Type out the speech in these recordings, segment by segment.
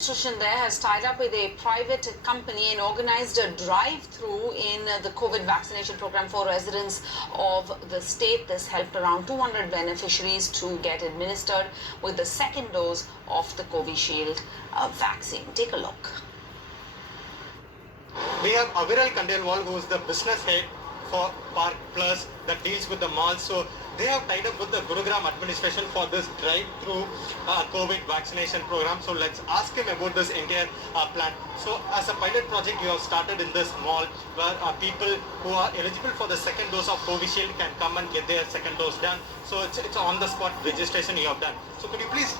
Institution there has tied up with a private company and organized a drive-through in the COVID vaccination program for residents of the state. This helped around 200 beneficiaries to get administered with the second dose of the Covishield vaccine. Take a look. We have Aviral Kandelwal, who is the business head for Park Plus that deals with the malls. So they have tied up with the Gurugram administration for this drive-through COVID vaccination program. So let's ask him about this entire plan. So as a pilot project, you have started in this mall where people who are eligible for the second dose of Covishield can come and get their second dose done. So it's on-the-spot registration you have done. So could you please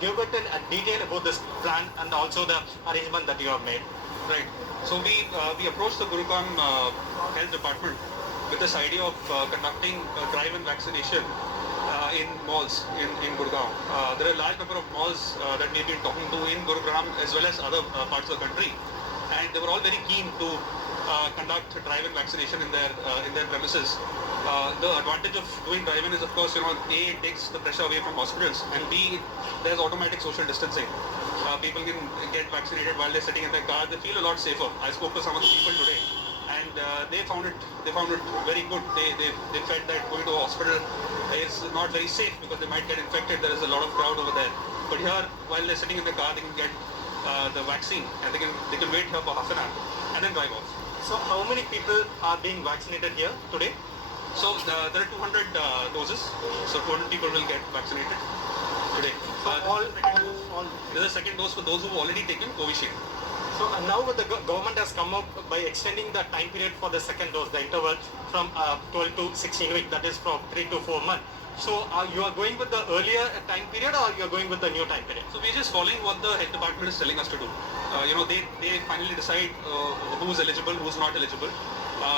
give it a detail about this plan and also the arrangement that you have made? Right. So we approached the Gurugram Health Department with this idea of conducting drive-in vaccination in malls in Gurgaon. There are a large number of malls that we've been talking to in Gurugram as well as other parts of the country, and they were all very keen to conduct drive-in vaccination in their premises. The advantage of doing drive-in is, of course, A, it takes the pressure away from hospitals, and B, there's automatic social distancing. People can get vaccinated while they're sitting in their car. They feel a lot safer. I spoke to some of the people today, and they found it very good. They felt that going to a hospital is not very safe because they might get infected. There is a lot of crowd over there. But here, while they're sitting in the car, they can get the vaccine, and they can wait here for half an hour and then drive off. So how many people are being vaccinated here today? So there are 200 doses. So 200 people will get vaccinated today. So all. There's a second dose for those who have already taken Covishield. So now the government has come up by extending the time period for the second dose, the interval from 12 to 16 weeks, that is from 3 to 4 months. So you are going with the earlier time period, or you are going with the new time period? So we're just following what the health department is telling us to do. They finally decide who's eligible, who's not eligible.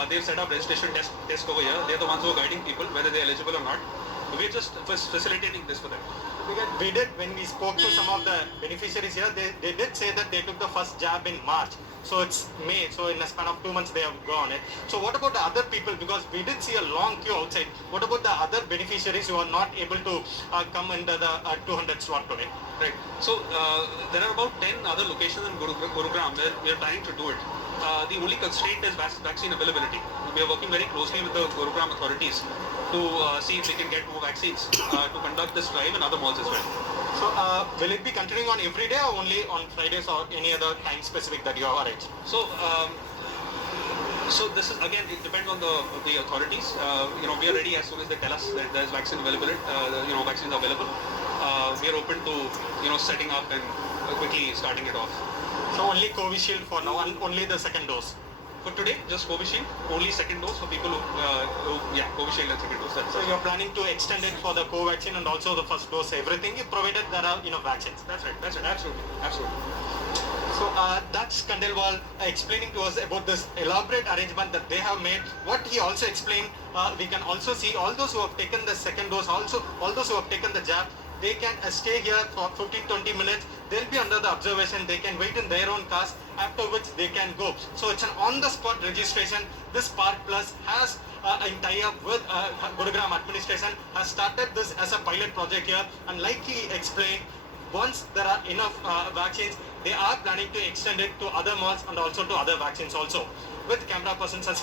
They've set up registration desk over here. They're the ones who are guiding people whether they're eligible or not. We're just facilitating this for them. We did, when we spoke to some of the beneficiaries here, they did say that they took the first jab in March. So it's May, so in a span of 2 months they have gone it. So what about the other people? Because we did see a long queue outside. What about the other beneficiaries who are not able to come under the 200 slot today? Right. So there are about 10 other locations in Gurugram where we are planning to do it. The only constraint is vaccine availability. We are working very closely with the Gurugram authorities to see if we can get more vaccines to conduct this drive in other malls as well. So will it be continuing on every day or only on Fridays or any other time specific that you have arranged? So this is, again, it depends on the authorities. We are ready as soon as they tell us that there is vaccine available. Vaccines are available. We are open to setting up and quickly starting it off. So only Covishield for now, and only the second dose. For today, just Covishield, only second dose for people Covishield and second dose. So you're planning to extend it for the Covaxin and also the first dose, everything, provided there are vaccines. That's right, absolutely. So that's Kandelwal explaining to us about this elaborate arrangement that they have made. What he also explained, we can also see all those who have taken the second dose, also all those who have taken the jab, they can stay here for 15-20 minutes. They'll be under the observation. They can wait in their own cars, after which they can go. So it's an on-the-spot registration. This Park Plus has in tie-up with Gurugram administration, has started this as a pilot project here. And like he explained, once there are enough vaccines, they are planning to extend it to other malls and also to other vaccines also. With camera person Sasikanth.